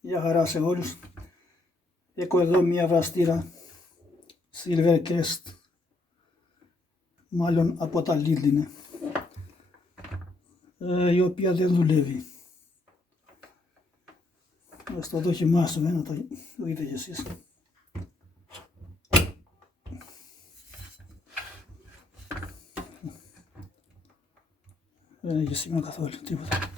Γεια χαρά σε όλους. Έχω εδώ μια βραστήρα Silvercrest, μάλλον από τα Lidl είναι, η οποία δεν δουλεύει. Ας το δοκιμάσουμε να το δείτε κι εσείς. Δεν έχει σημείο καθόλου, τίποτα.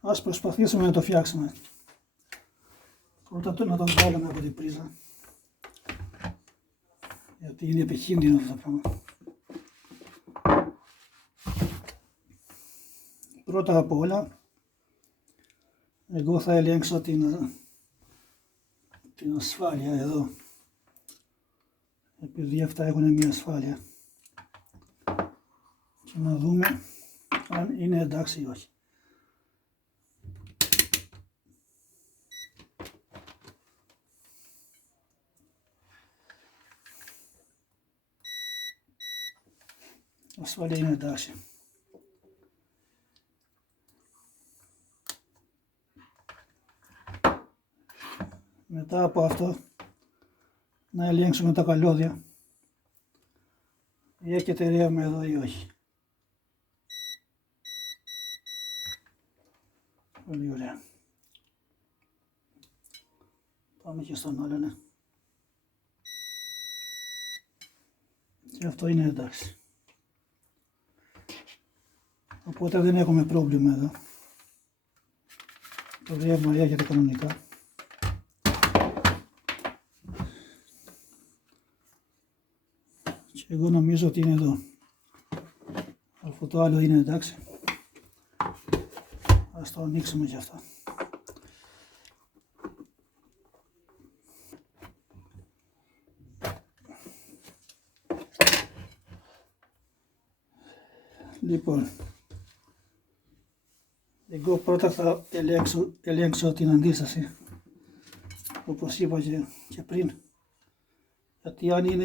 Ας προσπαθήσουμε να το φτιάξουμε. Πρώτα να το βγάλουμε από την πρίζα, γιατί είναι επικίνδυνο αυτό το πράγμα. Πρώτα απ' όλα, εγώ θα ελέγξω την ασφάλεια εδώ, επειδή αυτά έχουν μια ασφάλεια, και να δούμε αν είναι εντάξει ή όχι. Ασφάλεια είναι εντάξει. Μετά από αυτό να ελέγξουμε τα καλώδια. Έχετε ρεύμα εδώ ή όχι. Πολύ ωραία. Πάμε και στον άλλο, ναι. Και αυτό είναι εντάξει. Οπότε δεν έχουμε πρόβλημα εδώ. Το ρεύμα έρχεται κανονικά. Και εγώ νομίζω ότι είναι εδώ. Αυτό το άλλο είναι εντάξει. Ας το ανοίξουμε και αυτό. Λοιπόν, εγώ πρώτα θα ελέγξω την αντίσταση, όπως είπα και πριν. Γιατί αν είναι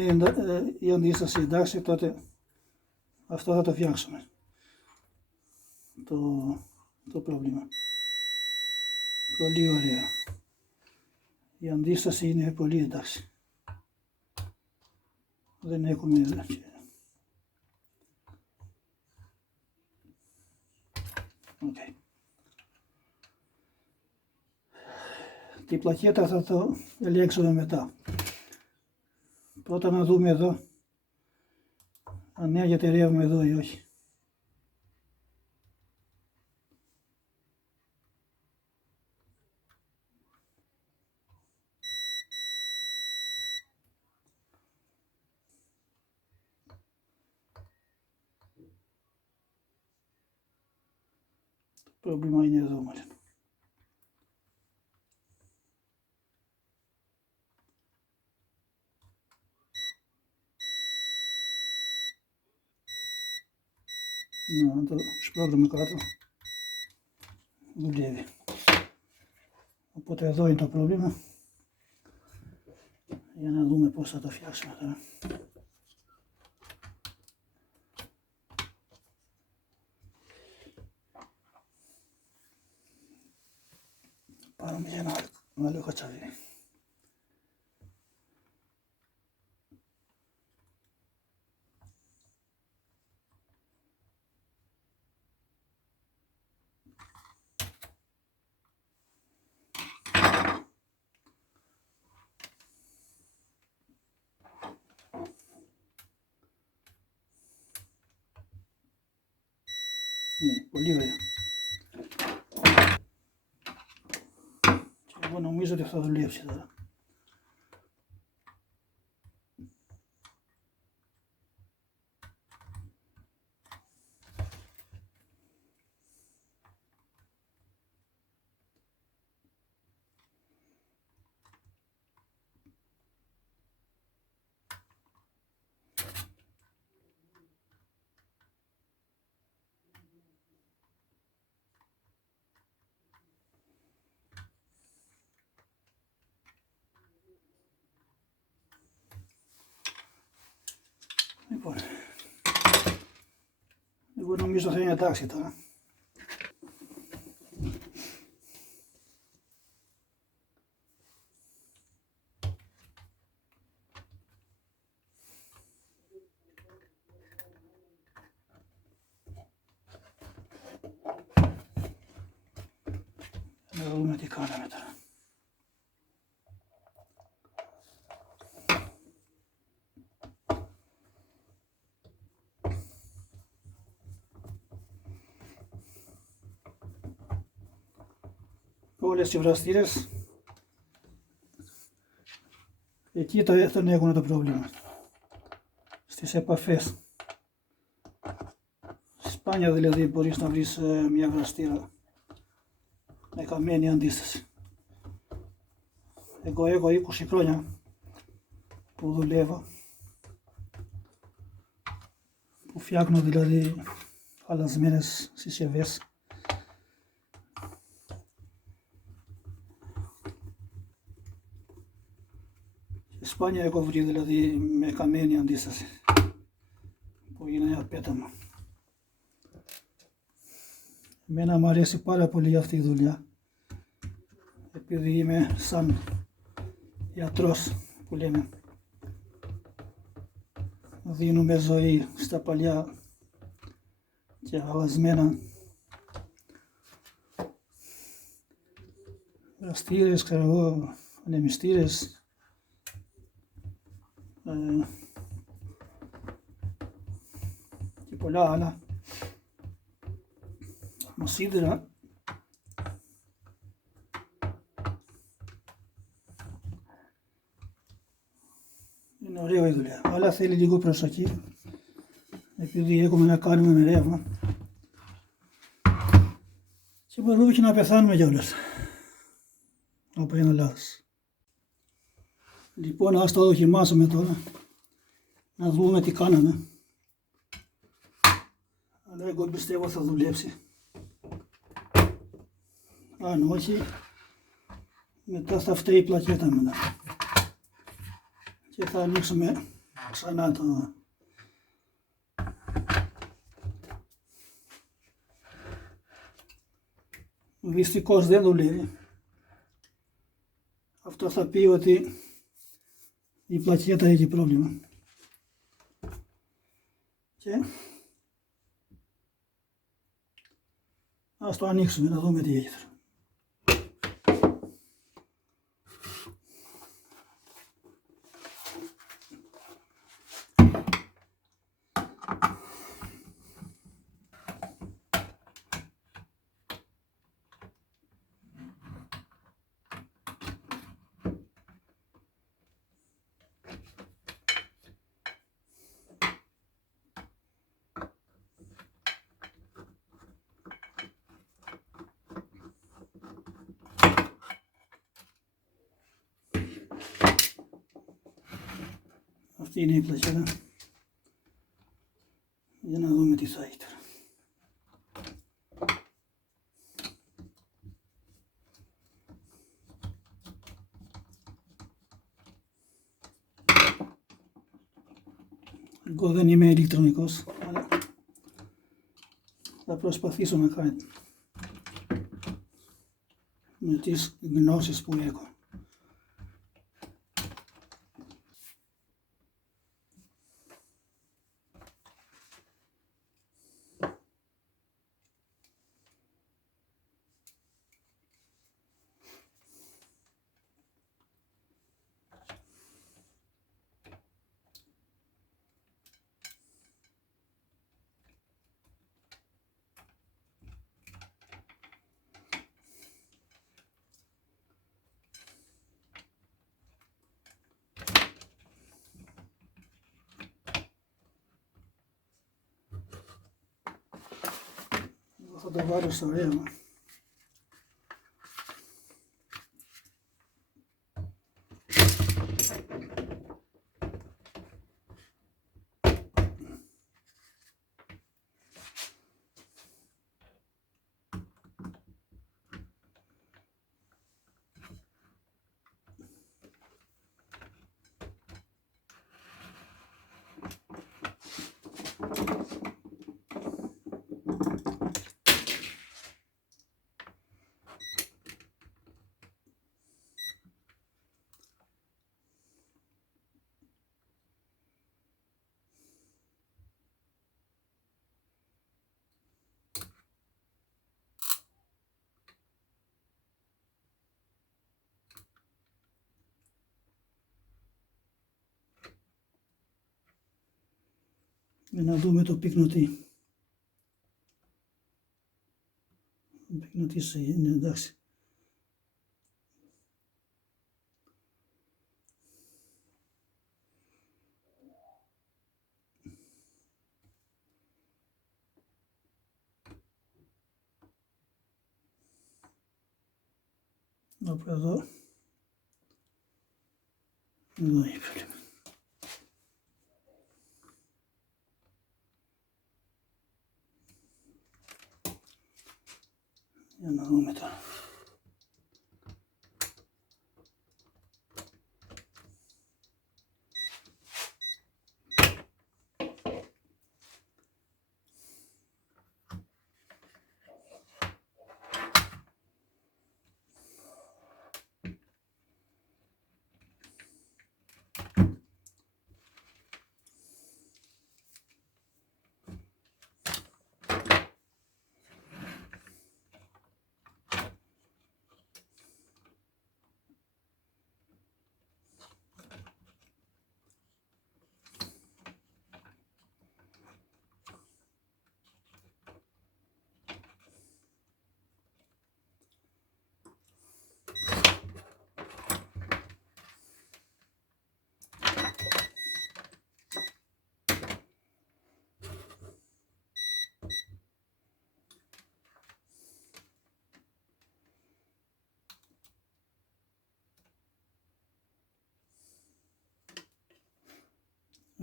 η αντίσταση εντάξει, τότε αυτό θα το φτιάξουμε, το πρόβλημα. Πολύ ωραία. Η αντίσταση είναι πολύ εντάξει. Δεν έχουμε... Okay. Την πλακέτα θα το ελέγξουμε μετά. Πρώτα να δούμε εδώ αν έρχεται ρεύμα εδώ ή όχι. Το πρόβλημα είναι εδώ μάλλον. Να το σπρώχνουμε κάτω. Δουλεύει. Οπότε εδώ είναι το πρόβλημα. Για να δούμε πώς θα το φτιάξουμε τώρα. Πάρουμε ένα άλλο κατσαβί. Ναι, πολύ ωραία. Και εγώ νομίζω ότι θα δουλέψει τώρα. Λοιπόν, εγώ νομίζω θα είναι εντάξει τώρα. Να δούμε τι κάναμε τώρα. Όλες οι βραστήρες εκεί δεν έχουν το πρόβλημα. Στις επαφές. Σπάνια δηλαδή μπορείς να βρεις μια βραστήρα με καμένη αντίσταση. Εγώ έχω 20 χρόνια που δουλεύω, που φτιάχνω δηλαδή χαλασμένες συσκευές. Σπάνια έχω βρει δηλαδή με καμένη αντίσταση, που είναι ένα πέταμα. Εμένα μου αρέσει πάρα πολύ αυτή η δουλειά, επειδή είμαι σαν ιατρός που λέμε. Δίνουμε ζωή στα παλιά και χαλασμένα βραστήρες, ξέρω εγώ, ανεμιστήρες, και πολλά άλλα, σίδερα. Είναι ωραία η δουλειά, αλλά θέλει λίγο προσοχή, επειδή έχουμε να κάνουμε με ρεύμα και μπορούμε και να πεθάνουμε κιόλας από ένα λάθος. Λοιπόν, ας το δοκιμάσουμε τώρα, να δούμε τι κάναμε, αλλά εγώ πιστεύω θα δουλέψει. Αν όχι, μετά θα φταίει η πλακέτα μετά και θα ανοίξουμε ξανά το. Δυστυχώς δεν δουλεύει. Αυτό θα πει ότι η πλακέτα έχει πρόβλημα. Και ας το ανοίξουμε να δούμε τι έχει τώρα. Αυτή είναι η πλακέτα. Για να δούμε τι θα έχει τώρα. Εγώ δεν είμαι ηλεκτρονικός, αλλά θα προσπαθήσω να κάνω με τις γνώσεις που έχω. Θα το βάλω στο ρεύμα. να δούμε το πυκνοτή. Το πυκνοτή είναι εντάξει. Από εδώ. Εδώ είναι. Για να δούμε τώρα.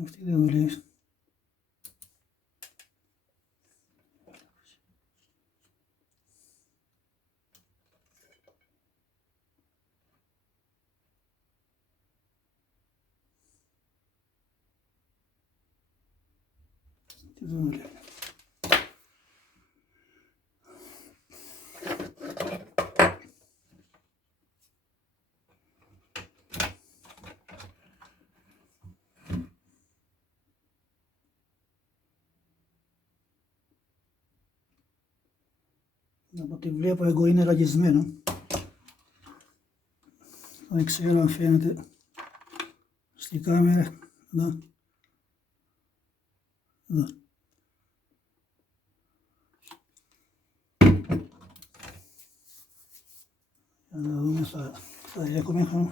Αυτή δεν δουλεύει. Τι δεν δουλεύει. Από ό,τι βλέπω εγώ είναι ραγισμένο. Δεν ξέρω αν φαίνεται στη κάμερα. Εδώ. Εδώ. Για να δούμε στα υλικομήχανα.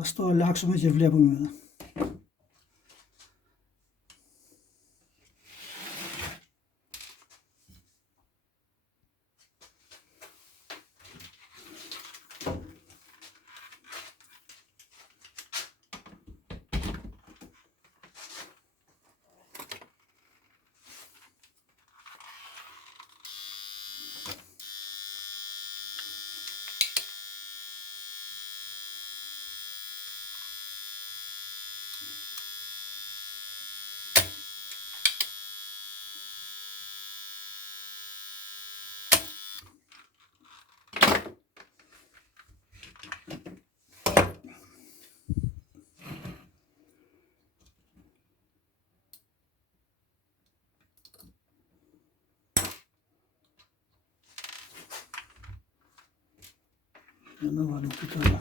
Ας το αλλάξουμε και βλέπουμε μετά. Για να βάλω και τώρα.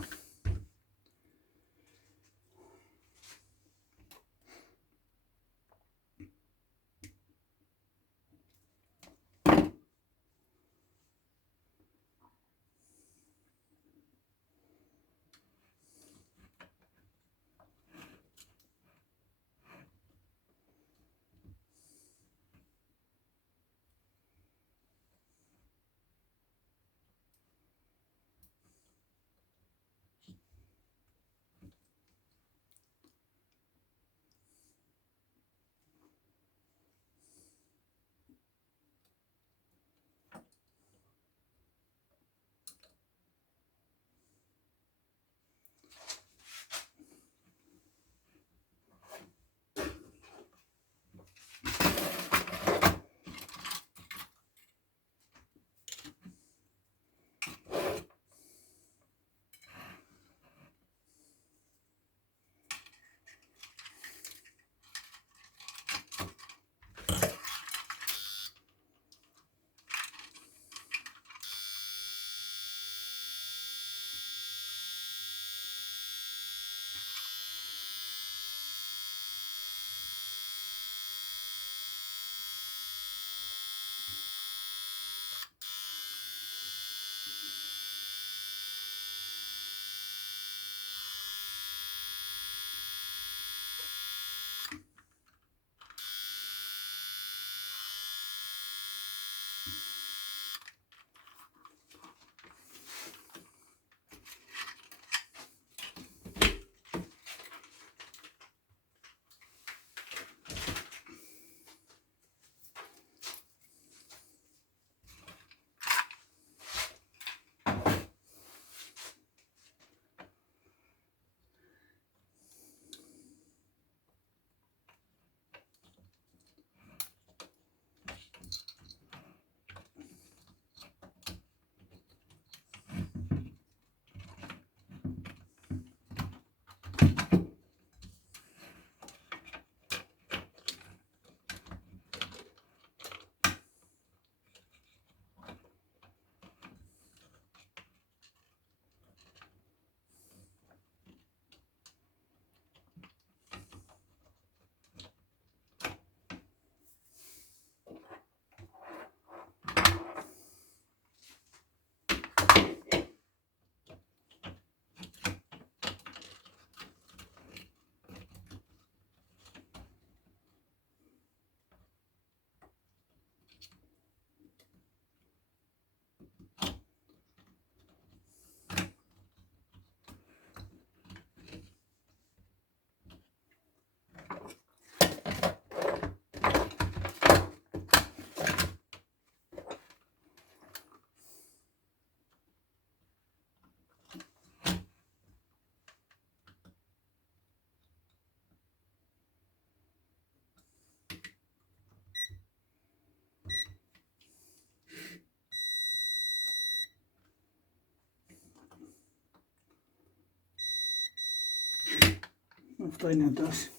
Αυτά είναι εντάξει.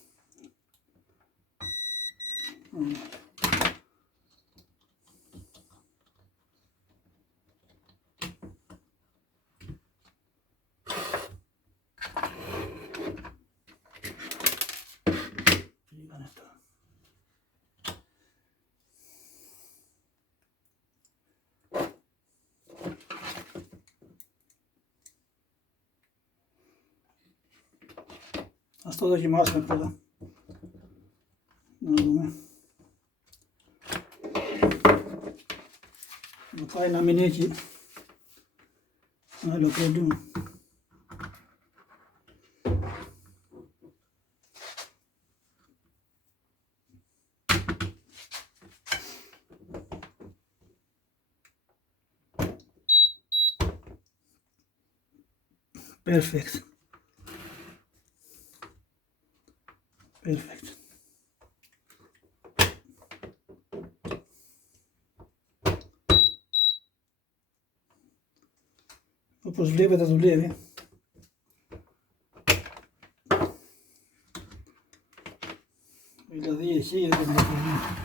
Ας το δοκιμάσουμε πρώτα. Να δούμε. Να πάει να μην έχει άλλο πρόβλημα. Perfect. Perfect. Όπως βλέπετε δουλεύει. Δηλαδή έχει δεν είναι πρόβλημα.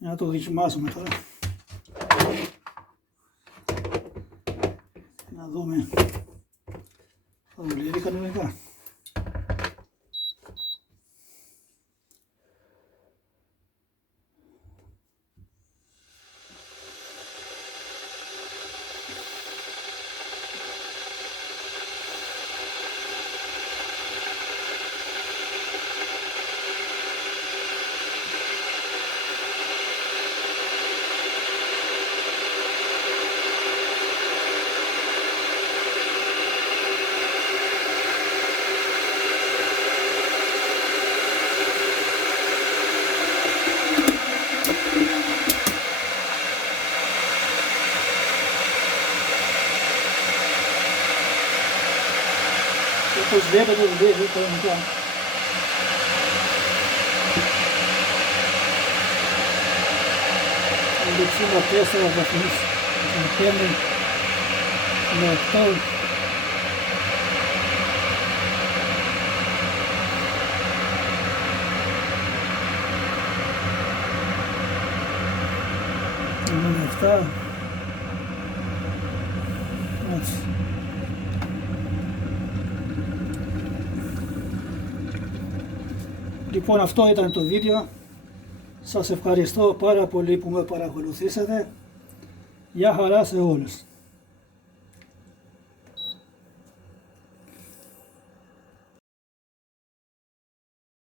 Να το δοκιμάσουμε τώρα. Να δούμε. Θα δουλεύει κανονικά. Όπως βλέπετε δουλεύει κανονικά. Λεξίμα 4 βαθμούς, 5 με 8. Με 7. Έτσι. Λοιπόν, αυτό ήταν το βίντεο. Σας ευχαριστώ πάρα πολύ που με παρακολουθήσατε. Γεια χαρά σε όλους.